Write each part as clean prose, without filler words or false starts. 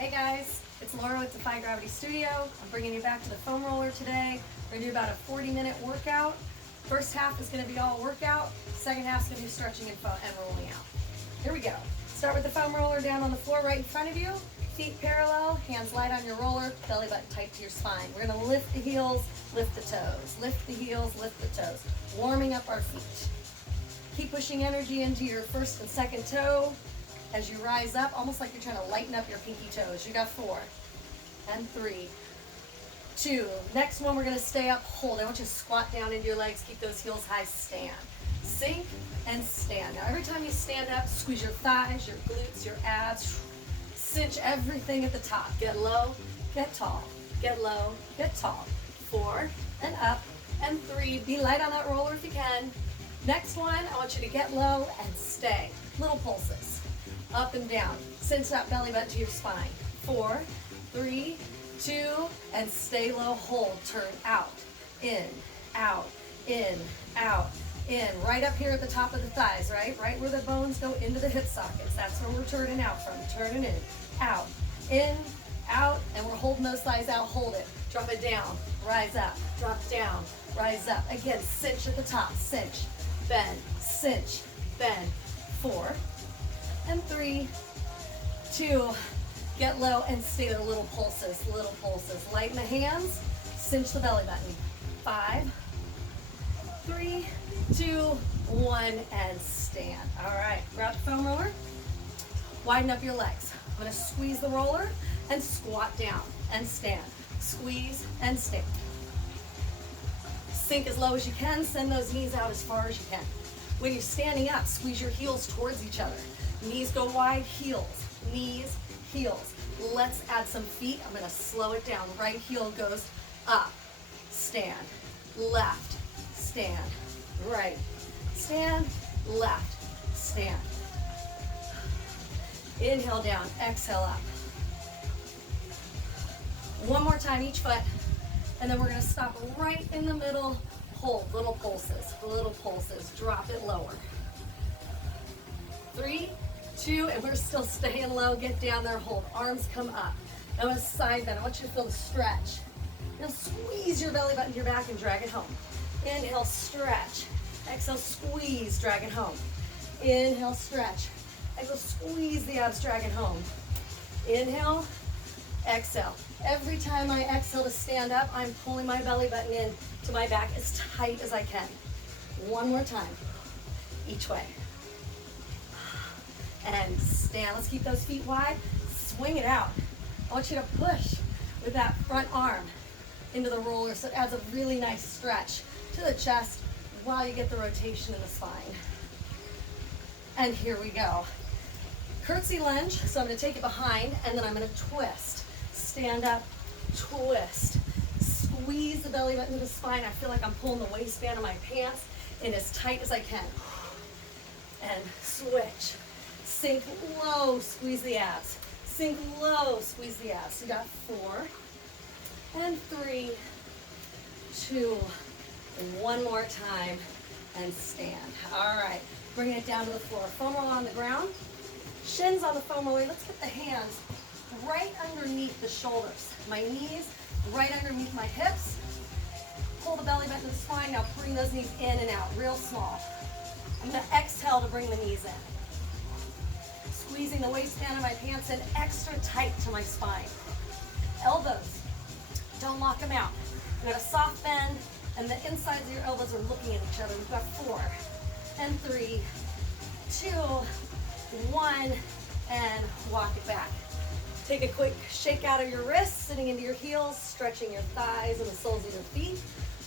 Hey guys, it's Laura with Defy Gravity Studio. I'm bringing you back to the foam roller today. We're gonna do about a 40-minute workout. First half is gonna be all workout. Second half is gonna be stretching and rolling out. Here we go. Start with the foam roller down on the floor right in front of you. Feet parallel, hands light on your roller, belly button tight to your spine. We're gonna lift the heels, lift the toes. Lift the heels, lift the toes. Warming up our feet. Keep pushing energy into your first and second toe. As you rise up, almost like you're trying to lighten up your pinky toes. You got 4 and 3, 2. Next one, we're gonna stay up, hold. I want you to squat down into your legs, keep those heels high, stand. Sink and stand. Now every time you stand up, squeeze your thighs, your glutes, your abs, cinch everything at the top. Get low, get tall, get low, get tall. 4 and up and 3. Be light on that roller if you can. Next one, I want you to get low and stay. Little pulses. Up and down. Cinch that belly button to your spine. 4, 3, 2, and stay low. Hold. Turn out. In, out, in, out, in. Right up here at the top of the thighs, right? Right where the bones go into the hip sockets. That's where we're turning out from. Turning in, out, and we're holding those thighs out. Hold it. Drop it down. Rise up. Drop down. Rise up. Again, cinch at the top. Cinch. Bend. Cinch. Bend. 4 and 3, 2, get low and stay there. Little pulses, little pulses. Lighten the hands, cinch the belly button. 5, 3, 2, 1, and stand. All right, grab the foam roller, widen up your legs. I'm gonna squeeze the roller and squat down and stand. Squeeze and stand. Sink as low as you can, send those knees out as far as you can. When you're standing up, squeeze your heels towards each other. Knees go wide, heels, knees, heels. Let's add some feet. I'm gonna slow it down. Right heel goes up, stand, left, stand, right, stand, left, stand. Inhale down, exhale up. One more time, each foot, and then we're gonna stop right in the middle. Hold, little pulses, drop it lower. 3, 2, and we're still staying low. Get down there, hold. Arms come up. Now a side bend. I want you to feel the stretch. Now squeeze your belly button to your back and drag it home. Inhale, stretch. Exhale, squeeze, drag it home. Inhale, stretch. Exhale, squeeze the abs, drag it home. Inhale, exhale. Every time I exhale to stand up, I'm pulling my belly button in to my back as tight as I can. One more time, each way. And stand. Let's keep those feet wide. Swing it out. I want you to push with that front arm into the roller so it adds a really nice stretch to the chest while you get the rotation in the spine. And here we go. Curtsy lunge. So I'm going to take it behind and then I'm going to twist. Stand up, twist. Squeeze the belly button to the spine. I feel like I'm pulling the waistband of my pants in as tight as I can. And switch. Sink low, squeeze the abs. Sink low, squeeze the abs. You got 4 and 3, 2, and one more time, and stand. All right, bring it down to the floor. Foam roller on the ground, shins on the foam roller. Let's get the hands right underneath the shoulders. My knees right underneath my hips. Pull the belly button to the spine. Now bring those knees in and out, real small. I'm gonna exhale to bring the knees in. Squeezing the waistband of my pants in extra tight to my spine. Elbows, don't lock them out. You got a soft bend, and the insides of your elbows are looking at each other. We've got 4 and 3, 2, 1, and walk it back. Take a quick shake out of your wrists, sitting into your heels, stretching your thighs and the soles of your feet.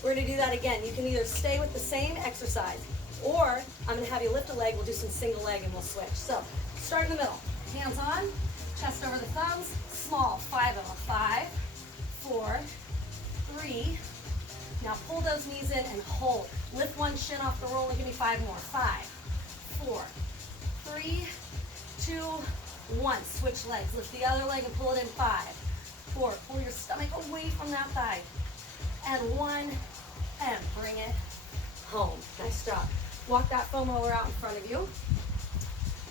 We're gonna do that again. You can either stay with the same exercise, or I'm gonna have you lift a leg. We'll do some single leg and we'll switch. So start in the middle. Hands on, chest over the thumbs, small. 5 of them. 5, 4, 3. Now pull those knees in and hold. Lift one shin off the roll and give me 5 more. 5, 4, 3, 2, 1. Switch legs. Lift the other leg and pull it in. 5, 4. Pull your stomach away from that thigh. And 1, and bring it home. Nice job. Walk that foam roller out in front of you.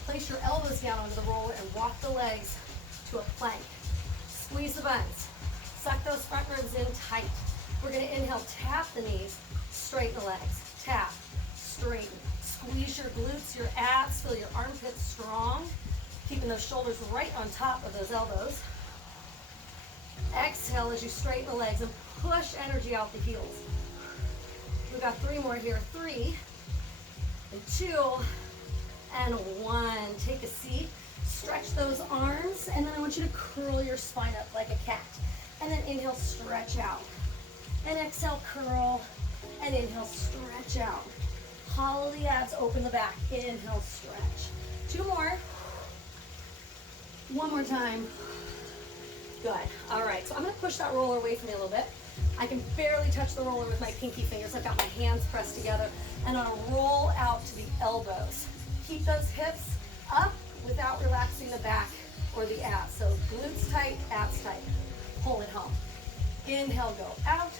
Place your elbows down onto the roller and walk the legs to a plank. Squeeze the buns. Suck those front ribs in tight. We're gonna inhale, tap the knees, straighten the legs. Tap, straighten. Squeeze your glutes, your abs, feel your armpits strong. Keeping those shoulders right on top of those elbows. Exhale as you straighten the legs and push energy out the heels. We've got 3 more here. 3, and 2, and 1. Take a seat. Stretch those arms, and then I want you to curl your spine up like a cat. And then inhale, stretch out. And exhale, curl. And inhale, stretch out. Hollow the abs, open the back. Inhale, stretch. 2 more. 1 more time. Good. All right, so I'm gonna push that roller away from me a little bit. I can barely touch the roller with my pinky fingers. I've got my hands pressed together, and I'm gonna roll out to the elbows. Keep those hips up without relaxing the back or the abs. So glutes tight, abs tight. Pull it home. Inhale, go out.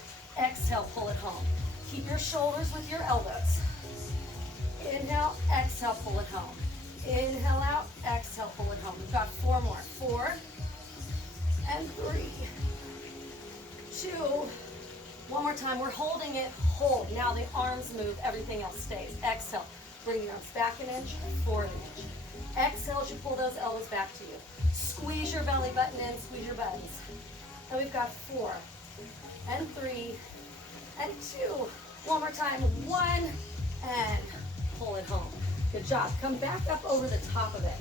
Exhale, pull it home. Keep your shoulders with your elbows. Inhale, exhale, pull it home. Inhale out, exhale, pull it home. We've got 4 more. 4, and 3, 2, 1 more time. We're holding it, hold. Now the arms move, everything else stays. Exhale, bring the arms back an inch, forward an inch. Exhale as you pull those elbows back to you. Squeeze your belly button in, squeeze your buttons. And we've got 4, and 3, and 2. 1 more time. 1, and pull it home. Good job. Come back up over the top of it.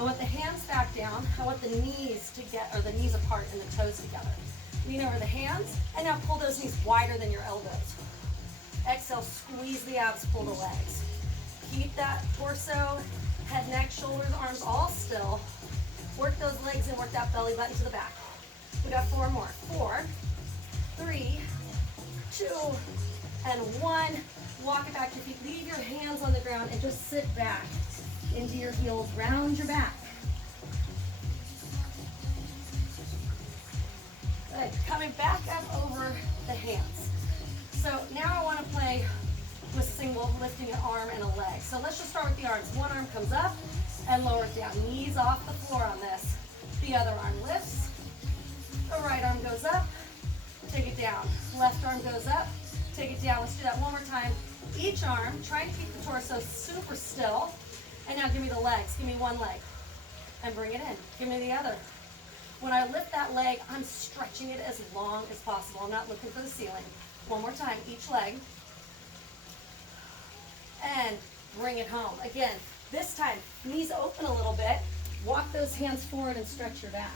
I want the hands back down. I want the knees to get, or the knees apart and the toes together. Lean over the hands, and now pull those knees wider than your elbows. Exhale, squeeze the abs, pull the legs. Keep that torso, head, neck, shoulders, arms all still. Work those legs and work that belly button to the back. We got 4 more. 4, 3, 2, and 1. Walk it back to your feet. Leave your hands on the ground and just sit back into your heels. Round your back. Good. Coming back up over the hands. So now I want to play with single, lifting an arm and a leg. So let's just start with the arms. One arm comes up and lowers down. Knees off the floor on this. The other arm lifts. The right arm goes up. Take it down. Left arm goes up. Take it down. Let's do that 1 more time. Each arm, try and keep the torso super still. And now give me the legs. Give me one leg. And bring it in. Give me the other. When I lift that leg, I'm stretching it as long as possible. I'm not looking for the ceiling. 1 more time, each leg. And bring it home. Again, this time, knees open a little bit. Walk those hands forward and stretch your back.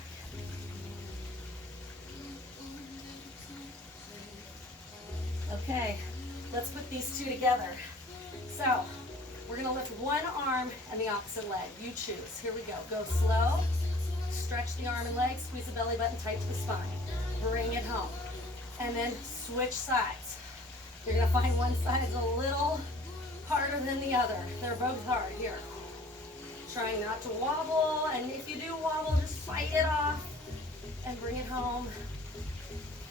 Okay, let's put these 2 together. So, we're gonna lift one arm and the opposite leg. You choose. Here we go. Go slow. Stretch the arm and leg. Squeeze the belly button tight to the spine. Bring it home. And then switch sides. You're gonna find one side is a little harder than the other. They're both hard. Here. Trying not to wobble, and if you do wobble, just fight it off and bring it home.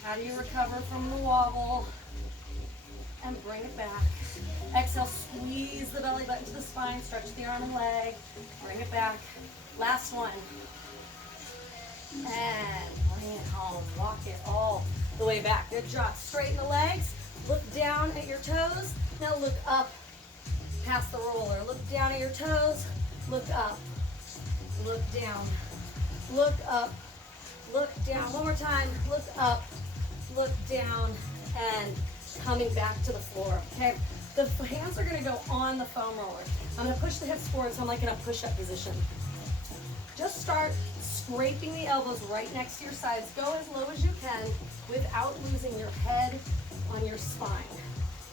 How do you recover from the wobble? And bring it back. Exhale, squeeze the belly button to the spine, stretch the arm and leg, bring it back. Last one. And bring it home. Walk it all the way back. Good job. Straighten the legs. Look down at your toes. Now look up past the roller. Look down at your toes. Look up. Look down. Look up. Look down. One more time. Look up. Look down. And coming back to the floor. Okay. The hands are going to go on the foam roller. I'm going to push the hips forward, so I'm like in a push-up position. Just start scraping the elbows right next to your sides. Go as low as you can without losing your head on your spine.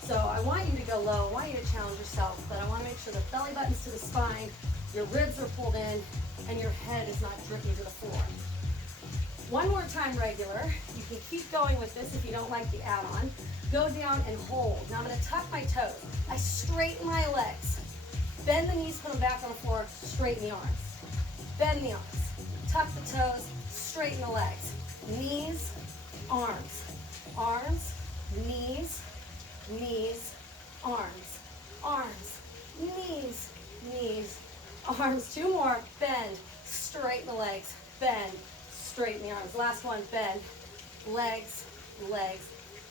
So I want you to go low. I want you to challenge yourself, but I want to make sure the belly button's to the spine, your ribs are pulled in, and your head is not dripping to the floor. One more time regular. You can keep going with this if you don't like the add-on. Go down and hold. Now I'm going to tuck my toes. I straighten my legs. Bend the knees, put them back on the floor, straighten the arms. Bend the arms. Tuck the toes, straighten the legs. Knees, arms. Arms, knees, knees, arms. Arms, knees, knees, arms. 2 more. Bend, straighten the legs. Bend, straighten the arms. Last one, bend. Legs, legs,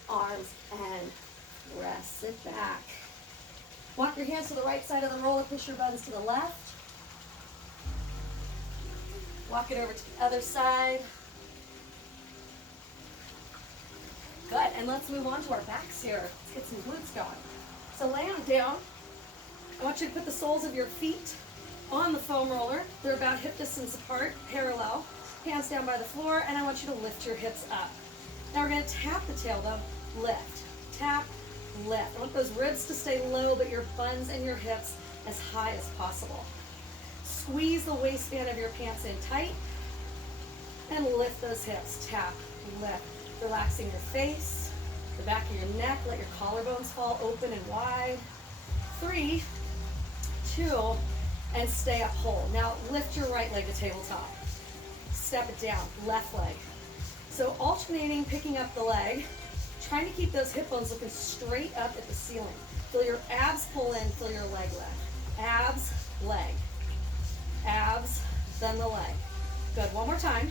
arms, and press it back. Walk your hands to the right side of the roller, push your buttons to the left. Walk it over to the other side. Good, and let's move on to our backs here. Let's get some glutes going. So lay on down. I want you to put the soles of your feet on the foam roller. They're about hip distance apart, parallel. Hands down by the floor, and I want you to lift your hips up. Now we're going to tap the tailbone, lift, tap, lift. I want those ribs to stay low, but your buns and your hips as high as possible. Squeeze the waistband of your pants in tight, and lift those hips, tap, lift. Relaxing your face, the back of your neck, let your collarbones fall open and wide. 3, 2, and stay up whole. Now lift your right leg to tabletop. Step it down, left leg. So alternating, picking up the leg, trying to keep those hip bones looking straight up at the ceiling. Feel your abs pull in, feel your leg lift. Abs, leg. Abs, then the leg. Good, one more time.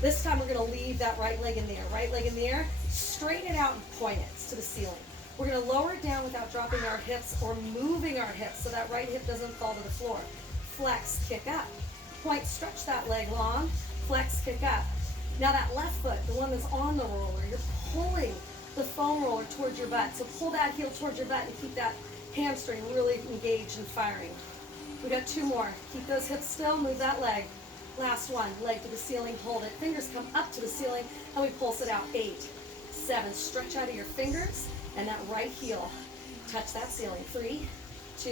This time we're going to leave that right leg in the air. Right leg in the air, straighten it out and point it to the ceiling. We're going to lower it down without dropping our hips or moving our hips so that right hip doesn't fall to the floor. Flex, kick up. Point, stretch that leg long. Flex, kick up. Now that left foot, the one that's on the roller, you're pulling the foam roller towards your butt. So pull that heel towards your butt and keep that hamstring really engaged and firing. We got 2 more. Keep those hips still, move that leg. Last one, leg to the ceiling, hold it. Fingers come up to the ceiling, and we pulse it out. 8, 7, stretch out of your fingers, and that right heel, touch that ceiling. 3, 2,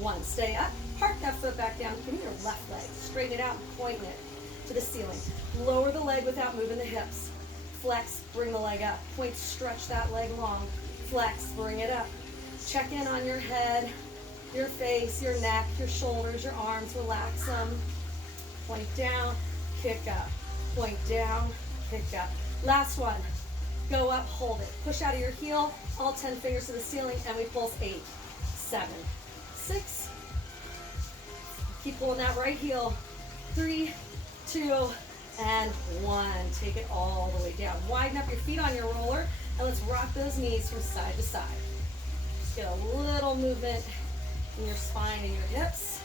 1, stay up. Park that foot back down. Give me your left leg. Straighten it out and point it to the ceiling. Lower the leg without moving the hips. Flex, bring the leg up. Point, stretch that leg long. Flex, bring it up. Check in on your head, your face, your neck, your shoulders, your arms. Relax them. Point down, kick up. Point down, kick up. Last one. Go up, hold it. Push out of your heel, all 10 fingers to the ceiling, and we pulse 8, 7, 6. Keep pulling that right heel. 3, 2, and 1. Take it all the way down. Widen up your feet on your roller, and let's rock those knees from side to side. Just get a little movement in your spine and your hips.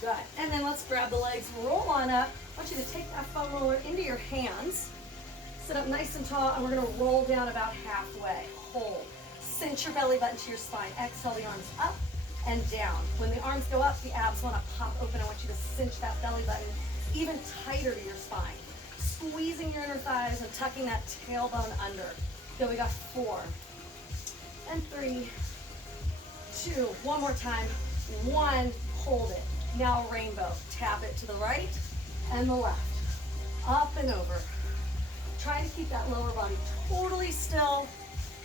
Good. And then let's grab the legs, roll on up. I want you to take that foam roller into your hands. Sit up nice and tall, and we're going to roll down about halfway. Hold. Cinch your belly button to your spine. Exhale the arms up and down. When the arms go up, the abs want to pop open. I want you to cinch that belly button even tighter to your spine. Squeezing your inner thighs and tucking that tailbone under. Good, we got 4 and 3, 2, one more time. 1, hold it. Now rainbow. Tap it to the right and the left. Up and over. Try to keep that lower body totally still.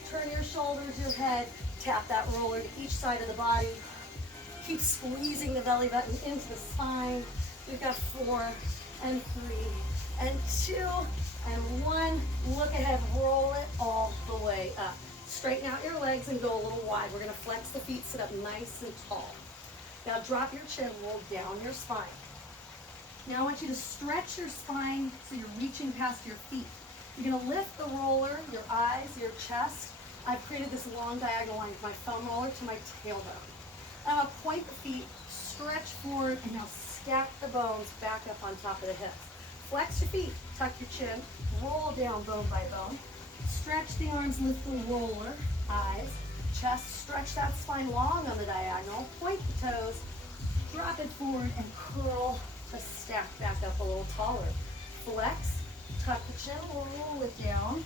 Turn your shoulders, your head. Tap that roller to each side of the body. Keep squeezing the belly button into the spine. We've got 4 and 3 and 2 and 1. Look ahead. Roll it all the way up. Straighten out your legs and go a little wide. We're going to flex the feet, sit up nice and tall. Now drop your chin, roll down your spine. Now I want you to stretch your spine so you're reaching past your feet. You're going to lift the roller, your eyes, your chest. I've created this long diagonal line with my foam roller to my tailbone. I'm going to point the feet, stretch forward, and now stack the bones back up on top of the hips. Flex your feet, tuck your chin, roll down bone by bone. Stretch the arms, lift the roller, eyes, chest, stretch that spine long on the diagonal, point the toes, drop it forward, and curl to stack back up a little taller. Flex, tuck the chin, roll it down,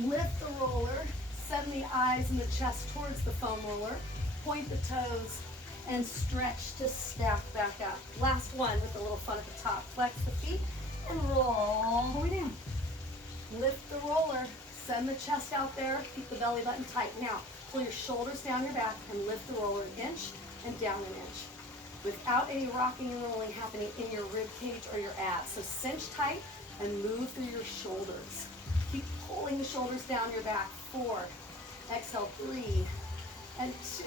lift the roller, send the eyes and the chest towards the foam roller, point the toes, and stretch to stack back up. Last one with a little fun at the top. Flex the feet and roll all the way down. Lift the roller, send the chest out there, keep the belly button tight. Now, pull your shoulders down your back and lift the roller an inch and down an inch without any rocking and rolling happening in your rib cage or your abs. So cinch tight and move through your shoulders. Keep pulling the shoulders down your back. 4, exhale, 3 and 2.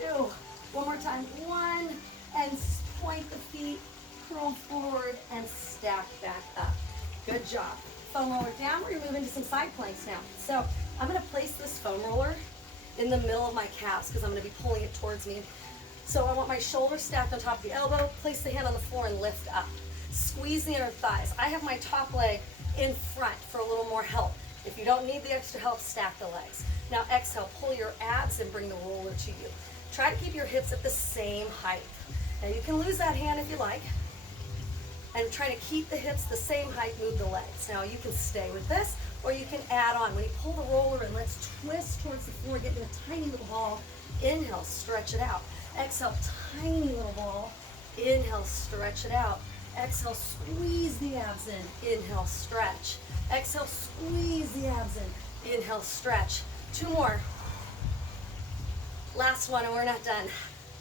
One more time. 1, and point the feet, roll forward, and stack back up. Good job. Foam roller down. We're gonna move into some side planks now. So I'm gonna place this foam roller in the middle of my calves because I'm gonna be pulling it towards me. So I want my shoulder stacked on top of the elbow, place the hand on the floor and lift up. Squeeze the inner thighs. I have my top leg in front for a little more help. If you don't need the extra help, stack the legs. Now exhale, pull your abs and bring the roller to you. Try to keep your hips at the same height. Now you can lose that hand if you like. And try to keep the hips the same height, move the legs. Now you can stay with this or you can add on. When you pull the roller in, let's twist towards the floor, get into a tiny little ball. Inhale, stretch it out. Exhale, tiny little ball. Inhale, stretch it out. Exhale, squeeze the abs in. Inhale, stretch. Exhale, squeeze the abs in. Inhale, stretch. 2 more. Last one and we're not done.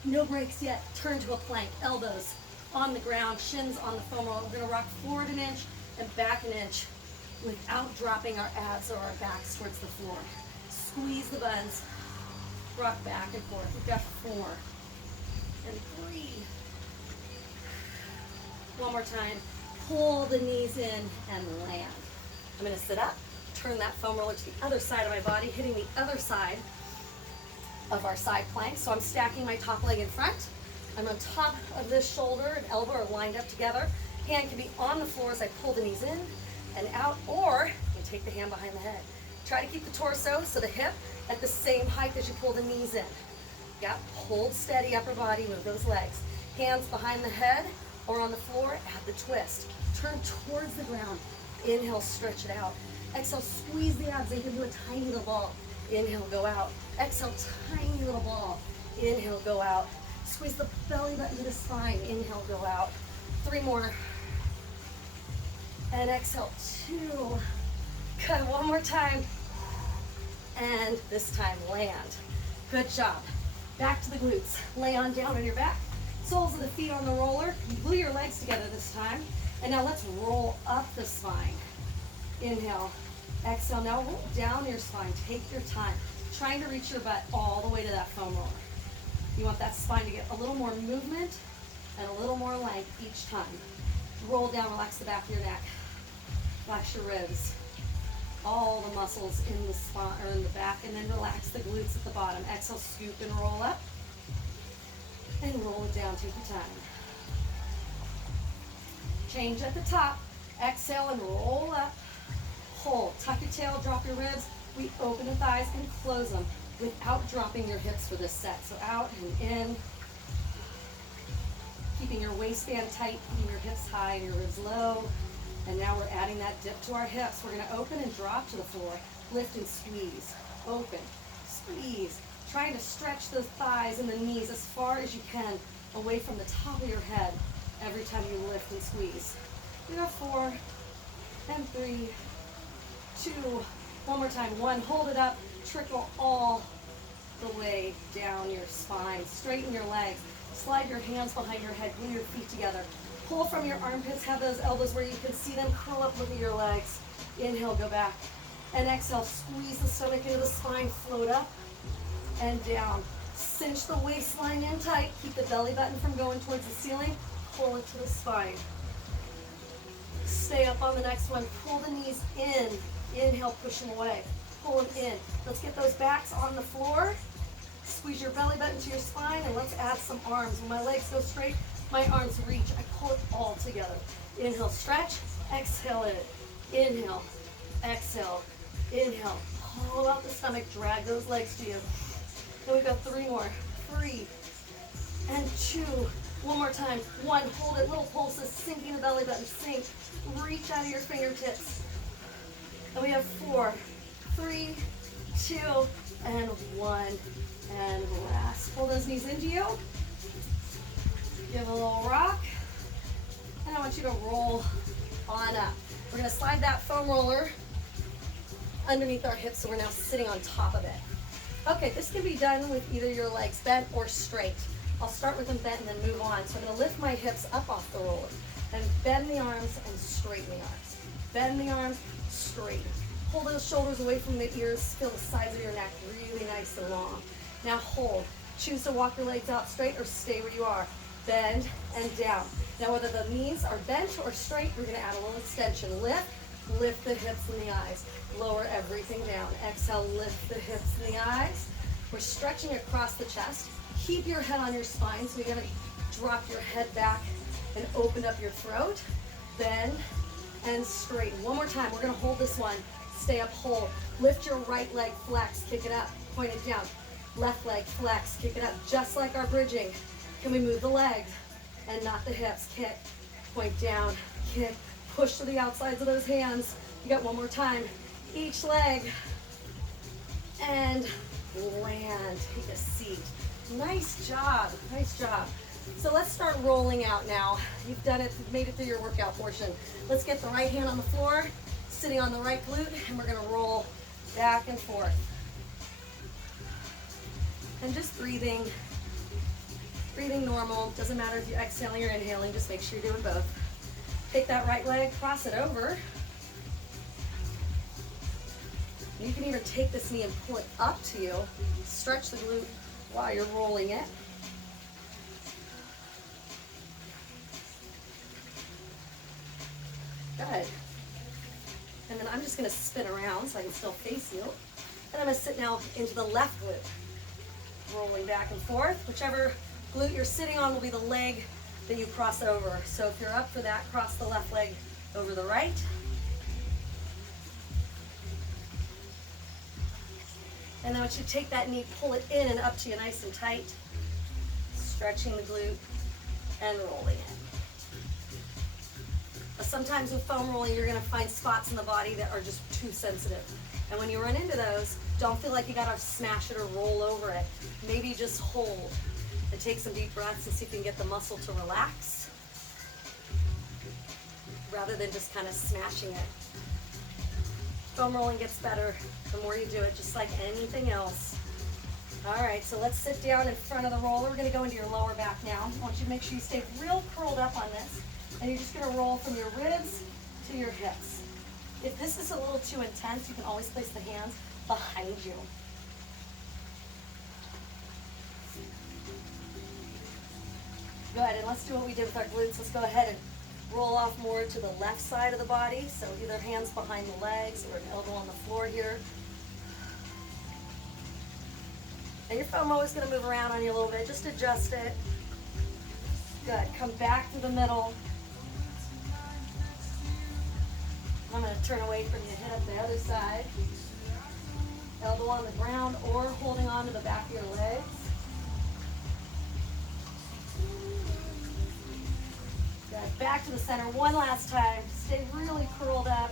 No breaks yet. Turn to a plank. Elbows on the ground, shins on the foam roller. We're gonna rock forward an inch and back an inch without dropping our abs or our backs towards the floor. Squeeze the buns. Rock back and forth. We've got 4 and 3. One more time. Pull the knees in and land. I'm gonna sit up, turn that foam roller to the other side of my body, hitting the other side of our side plank. So I'm stacking my top leg in front. I'm on top of this shoulder and elbow are lined up together. Hand can be on the floor as I pull the knees in and out, or you take the hand behind the head. Try to keep the torso, so the hip, at the same height as you pull the knees in. Yeah, hold steady upper body, move those legs. Hands behind the head or on the floor, add the twist. Turn towards the ground. Inhale, stretch it out. Exhale, squeeze the abs into a tiny little ball. Inhale, go out. Exhale, tiny little ball. Inhale, go out. Squeeze the belly button to the spine. Inhale, go out. 3 more. And exhale, 2. Good, one more time. And this time, land. Good job. Back to the glutes. Lay on down on your back. Soles of the feet on the roller. You glue your legs together this time. And now let's roll up the spine. Inhale. Exhale. Now roll down your spine. Take your time. Trying to reach your butt all the way to that foam roller. You want that spine to get a little more movement and a little more length each time. Roll down, relax the back of your neck. Relax your ribs. All the muscles in the spine or in the back, and then relax the glutes at the bottom. Exhale, scoop and roll up. And roll it down, take your time. Change at the top. Exhale and roll up. Hold. Tuck your tail, drop your ribs. We open the thighs and close them without dropping your hips for this set. So out and in. Keeping your waistband tight, keeping your hips high and your ribs low. And now we're adding that dip to our hips. We're gonna open and drop to the floor. Lift and squeeze. Open, squeeze. Trying to stretch the thighs and the knees as far as you can away from the top of your head every time you lift and squeeze. We got 4 and 3, 2, one more time. 1, hold it up, trickle all the way down your spine. Straighten your legs. Slide your hands behind your head, glue your feet together. Pull from your armpits, have those elbows where you can see them, curl up, look at your legs. Inhale, go back. And exhale, squeeze the stomach into the spine, float up and down. Cinch the waistline in tight, keep the belly button from going towards the ceiling, pull it to the spine. Stay up on the next one, pull the knees in. Inhale, push them away, pull them in. Let's get those backs on the floor. Squeeze your belly button to your spine, and let's add some arms. When my legs go straight, my arms reach. I pull it all together. Inhale, stretch. Exhale it. Inhale. Exhale. Inhale. Pull out the stomach. Drag those legs to you. Then we've got 3 more. 3 and 2. One more time. 1. Hold it. Little pulses. Sinking the belly button. Sink. Reach out of your fingertips. And we have 4, 3, 2, and 1. And last. Pull those knees into you. Give a little rock. And I want you to roll on up. We're going to slide that foam roller underneath our hips so we're now sitting on top of it. Okay, this can be done with either your legs bent or straight. I'll start with them bent and then move on. So I'm going to lift my hips up off the roller and bend the arms and straighten the arms. Bend the arms, straighten. Pull those shoulders away from the ears. Feel the sides of your neck really nice and long. Now hold. Choose to walk your legs out straight or stay where you are. bend, and down. Now whether the knees are bent or straight, we're gonna add a little extension. Lift the hips and the eyes. Lower everything down. Exhale, lift the hips and the eyes. We're stretching across the chest. Keep your head on your spine, so you're gonna drop your head back and open up your throat. Bend and straighten. One more time, we're gonna hold this one. Stay up whole. Lift your right leg, flex, kick it up, point it down. Left leg, flex, kick it up, just like our bridging. Can we move the legs and not the hips? Kick, point down, kick, push to the outsides of those hands. You got one more time. Each leg, and land, take a seat. Nice job, nice job. So let's start rolling out now. You've done it, you've made it through your workout portion. Let's get the right hand on the floor, sitting on the right glute, and we're gonna roll back and forth. And just breathing normal. Doesn't matter if you're exhaling or inhaling, just make sure you're doing both. Take that right leg, cross it over. You can even take this knee and pull it up to you. Stretch the glute while you're rolling it. Good. And then I'm just gonna spin around so I can still face you. And I'm gonna sit now into the left glute. Rolling back and forth. Whichever glute you're sitting on will be the leg that you cross over. So if you're up for that, cross the left leg over the right. And then once you take that knee, pull it in and up to you nice and tight. Stretching the glute and rolling it. Sometimes with foam rolling, you're gonna find spots in the body that are just too sensitive. And when you run into those, don't feel like you gotta smash it or roll over it. Maybe just hold and take some deep breaths and see if you can get the muscle to relax rather than just kind of smashing it. Foam rolling gets better the more you do it, just like anything else. All right, so let's sit down in front of the roller. We're gonna go into your lower back now. I want you to make sure you stay real curled up on this. And you're just gonna roll from your ribs to your hips. If this is a little too intense, you can always place the hands behind you. Good, and let's do what we did with our glutes. Let's go ahead and roll off more to the left side of the body. So either hands behind the legs or an elbow on the floor here. And your foam always gonna move around on you a little bit. Just adjust it. Good, come back to the middle. I'm going to turn away from you, hit up the other side. Elbow on the ground or holding on to the back of your legs. Good. Back to the center one last time. Stay really curled up.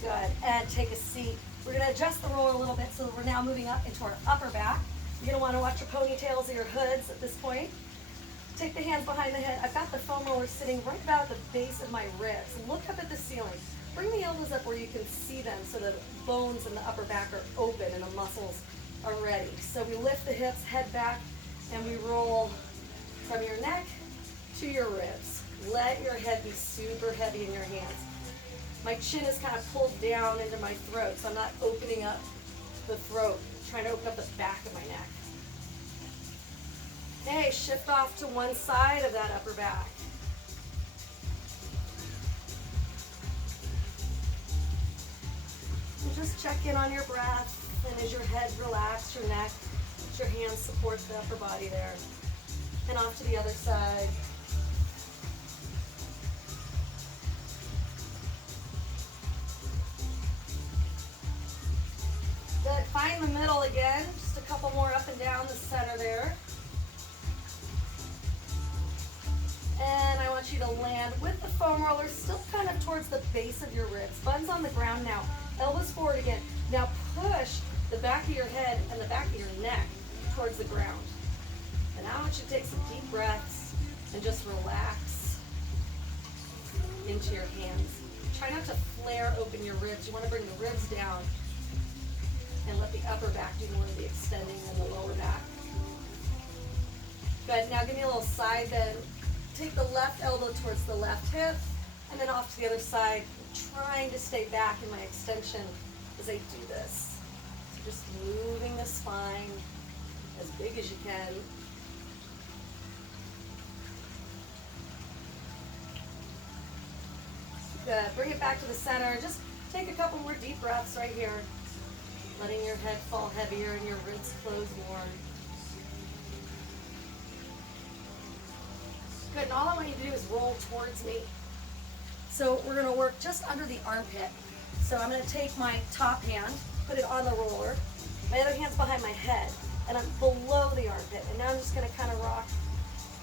Good. And take a seat. We're going to adjust the roller a little bit so that we're now moving up into our upper back. You're going to want to watch your ponytails or your hoods at this point. Take the hands behind the head. I've got the foam roller sitting right about at the base of my ribs. Look up at the ceiling. Bring the elbows up where you can see them so the bones in the upper back are open and the muscles are ready. So we lift the hips, head back, and we roll from your neck to your ribs. Let your head be super heavy in your hands. My chin is kind of pulled down into my throat, so I'm not opening up the throat. I'm trying to open up the back of my neck. Okay, shift off to one side of that upper back. And just check in on your breath, and as your head relaxes, your neck, let your hands support the upper body there. And off to the other side. Good, find the middle again, just a couple more up and down the center there. And I want you to land with the foam roller still kind of towards the base of your ribs. Buns on the ground now. Elbows forward again. Now push the back of your head and the back of your neck towards the ground. And now I want you to take some deep breaths and just relax into your hands. Try not to flare open your ribs. You want to bring the ribs down and let the upper back do more of the extending than the lower back. Good. Now give me a little side bend. Take the left elbow towards the left hip, and then off to the other side, trying to stay back in my extension as I do this. So just moving the spine as big as you can. Good. Bring it back to the center. Just take a couple more deep breaths right here. Letting your head fall heavier and your ribs close more. Good. And all I want you to do is roll towards me. So we're going to work just under the armpit. So I'm going to take my top hand, put it on the roller. My other hand's behind my head, and I'm below the armpit. And now I'm just going to kind of rock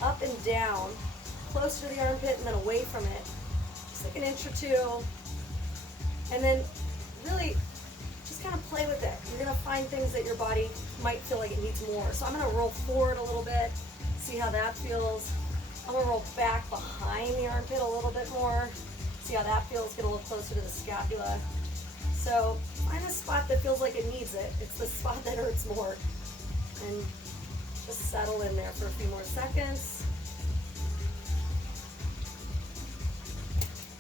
up and down, closer to the armpit and then away from it. Just like an inch or two. And then really just kind of play with it. You're going to find things that your body might feel like it needs more. So I'm going to roll forward a little bit, see how that feels. I'm going to roll back behind the armpit a little bit more. See how that feels, get a little closer to the scapula. So find a spot that feels like it needs it. It's the spot that hurts more. And just settle in there for a few more seconds.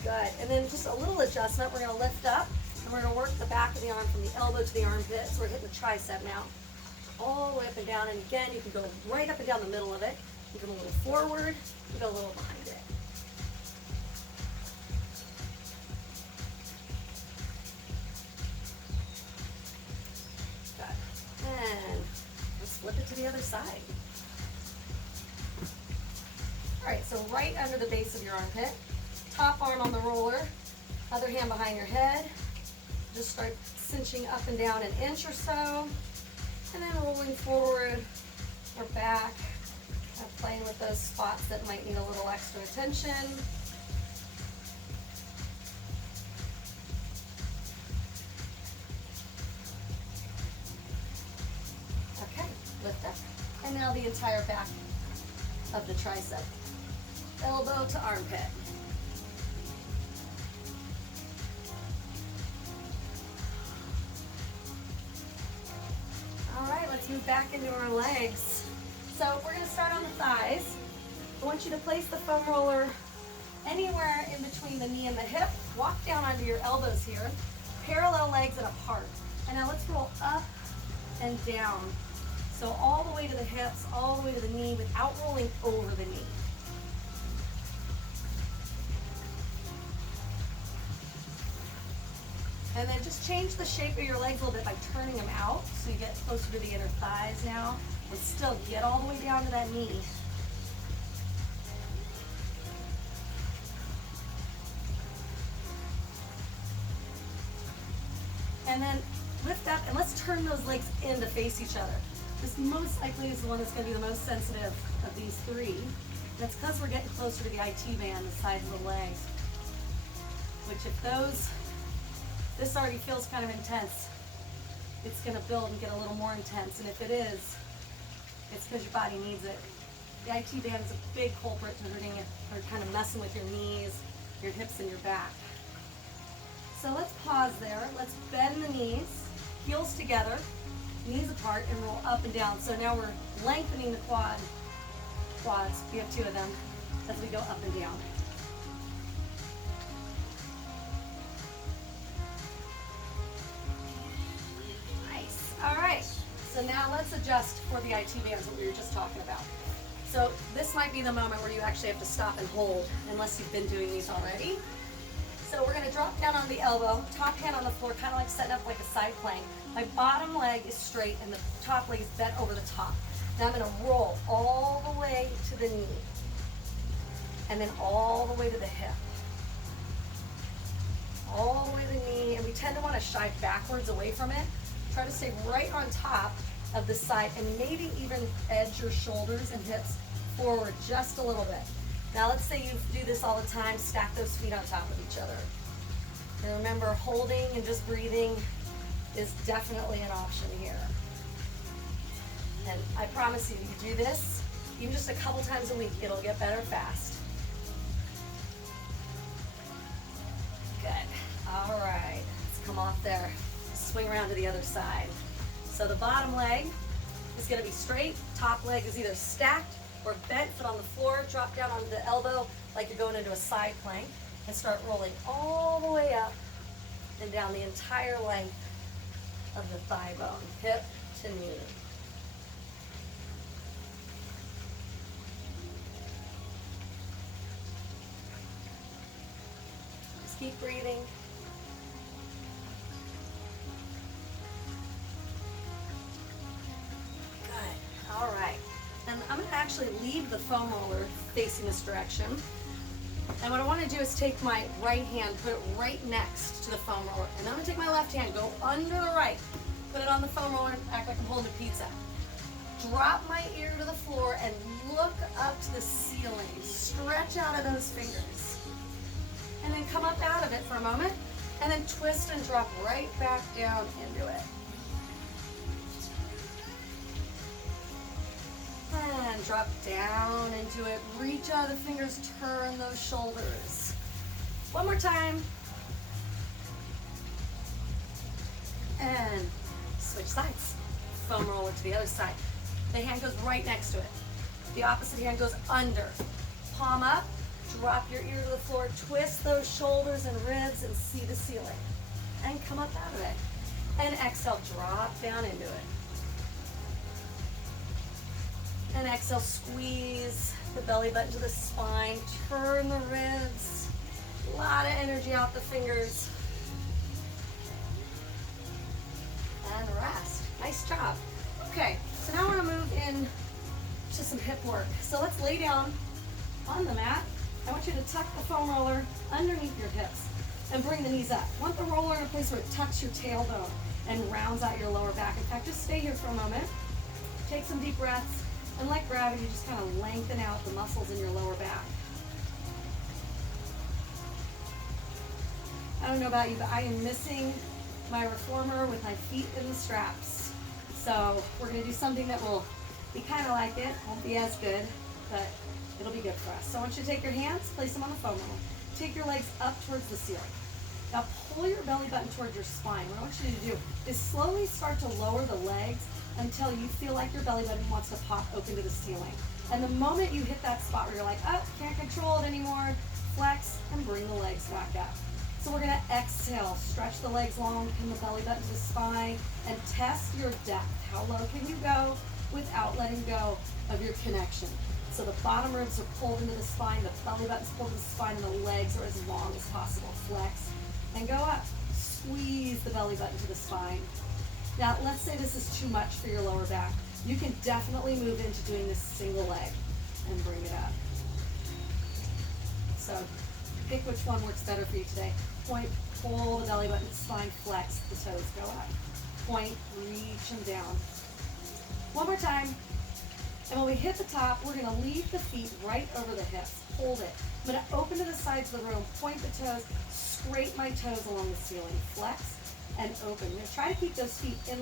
Good. And then just a little adjustment. We're going to lift up and we're going to work the back of the arm from the elbow to the armpit. So we're hitting the tricep now. All the way up and down. And again, you can go right up and down the middle of it. You can go a little forward, you go a little behind it. Good. And let's flip it to the other side. All right, so right under the base of your armpit, top arm on the roller, other hand behind your head. Just start cinching up and down an inch or so, and then rolling forward or back. Playing with those spots that might need a little extra attention. Okay, lift up. And now the entire back of the tricep. Elbow to armpit. All right, let's move back into our legs. So we're going to start on the thighs. I want you to place the foam roller anywhere in between the knee and the hip. Walk down onto your elbows here. Parallel legs and apart. And now let's roll up and down. So all the way to the hips, all the way to the knee without rolling over the knee. And then just change the shape of your legs a little bit by turning them out so you get closer to the inner thighs now. And still get all the way down to that knee. And then lift up and let's turn those legs in to face each other. This most likely is the one that's going to be the most sensitive of these three. That's because we're getting closer to the IT band, the sides of the legs. Which if this already feels kind of intense, it's going to build and get a little more intense. And if it is, it's because your body needs it. The IT band is a big culprit to hurting it, or kind of messing with your knees, your hips, and your back. So let's pause there. Let's bend the knees, heels together, knees apart, and roll up and down. So now we're lengthening the quads. We have two of them as we go up and down. Nice. All right. So now let's adjust for the IT bands that we were just talking about. So this might be the moment where you actually have to stop and hold, unless you've been doing these already. So we're going to drop down on the elbow, top hand on the floor, kind of like setting up like a side plank. My bottom leg is straight and the top leg is bent over the top. Now I'm going to roll all the way to the knee, and then all the way to the hip. All the way to the knee, and we tend to want to shy backwards away from it. Try to stay right on top of the side and maybe even edge your shoulders and hips forward just a little bit. Now let's say you do this all the time, stack those feet on top of each other. And remember, holding and just breathing is definitely an option here. And I promise you, you do this, even just a couple times a week, it'll get better fast. Good. All right, let's come off there. Swing around to the other side. So the bottom leg is going to be straight. Top leg is either stacked or bent, foot on the floor. Drop down onto the elbow like you're going into a side plank, and start rolling all the way up and down the entire length of the thigh bone, hip to knee. Keep breathing. Good. All right. And I'm going to actually leave the foam roller facing this direction. And what I want to do is take my right hand, put it right next to the foam roller. And I'm going to take my left hand, go under the right, put it on the foam roller, and act like I'm holding a pizza. Drop my ear to the floor and look up to the ceiling. Stretch out of those fingers. And then come up out of it for a moment. And then twist and drop right back down into it. And drop down into it. Reach out of the fingers, turn those shoulders. One more time. And switch sides. Foam roller to the other side. The hand goes right next to it. The opposite hand goes under. Palm up, drop your ear to the floor, twist those shoulders and ribs and see the ceiling. And come up out of it. And exhale, drop down into it. And exhale, squeeze the belly button to the spine, turn the ribs. A lot of energy out the fingers. And rest. Nice job. Okay, so now we're gonna move in to some hip work. So let's lay down on the mat. I want you to tuck the foam roller underneath your hips and bring the knees up. Want the roller in a place where it tucks your tailbone and rounds out your lower back. In fact, just stay here for a moment. Take some deep breaths. And like gravity, just kind of lengthen out the muscles in your lower back. I don't know about you, but I am missing my reformer with my feet in the straps. So we're going to do something that will be kind of like it. Won't be as good, but it'll be good for us. So I want you to take your hands, place them on the foam roller. Take your legs up towards the ceiling. Now pull your belly button towards your spine. What I want you to do is slowly start to lower the legs until you feel like your belly button wants to pop open to the ceiling. And the moment you hit that spot where you're like, oh, can't control it anymore, flex and bring the legs back up. So we're gonna exhale, stretch the legs long, pin the belly button to the spine, and test your depth. How low can you go without letting go of your connection? So the bottom ribs are pulled into the spine, the belly button's pulled to the spine, and the legs are as long as possible. Flex and go up. Squeeze the belly button to the spine. Now, let's say this is too much for your lower back. You can definitely move into doing this single leg and bring it up. So pick which one works better for you today. Point, pull the belly button to the spine, flex, the toes go up. Point, reach them down. One more time. And when we hit the top, we're gonna leave the feet right over the hips. Hold it. I'm gonna open to the sides of the room, point the toes, scrape my toes along the ceiling, flex and open. We're gonna try to keep those feet in